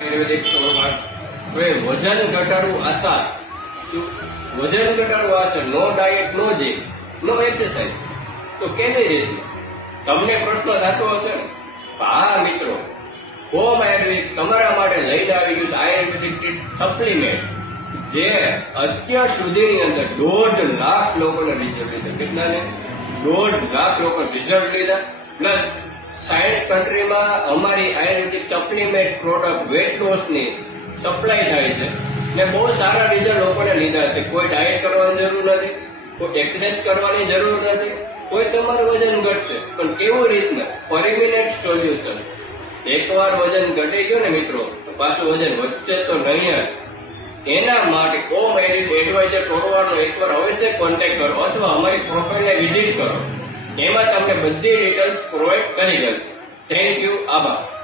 આયુર્વેદિક સ્વરૂપમાં વજન ઘટાડવું આસાન. વજન ઘટાડવું આસાન. નો ડાયટ, નો જીમ, નો એક્સરસાઇઝ. તો કેવી રીતે? તમને પ્રશ્ન થતો હશે ને? હા મિત્રો, હોમ આયુર્વેદિક તમારા માટે લઈને આવી ગયું છે આયુર્વેદિક સપ્લિમેન્ટ, જે અત્યાર સુધીની અંદર 1.5 લાખ લોકોને રિઝલ્ટ લીધા. કેટલાને? 1.5 લાખ લોકો રિઝલ્ટ લીધા. પ્લસ 60 કન્ટ્રીમાં અમારી આયુર્વેદિક સપ્લિમેન્ટ પ્રોડક્ટ વેટ લોસની સપ્લાય થાય છે ને બહુ સારા રિઝલ્ટ લોકોને લીધા છે. કોઈ ડાયટ કરવાની જરૂર નથી, કોઈ એક્સરસાઇઝ કરવાની જરૂર નથી, કોઈ તમારું વજન ઘટશે. પણ કેવું રીતના? Permanent solution. એકવાર વજન ઘટી ગયું ને મિત્રો, પાછું વજન વધશે તો નહીં. એના માટે હોમ આયુર્વેદિક એડવાઇઝર શોધવાનો એકવાર અવશ્ય કોન્ટેક્ટ કરો અથવા અમારી પ્રોફાઇલને વિઝિટ કરો. એમાં તમને બધી ડિટેલ્સ પ્રોવાઈડ કરી દેશે. Thank you. આભાર.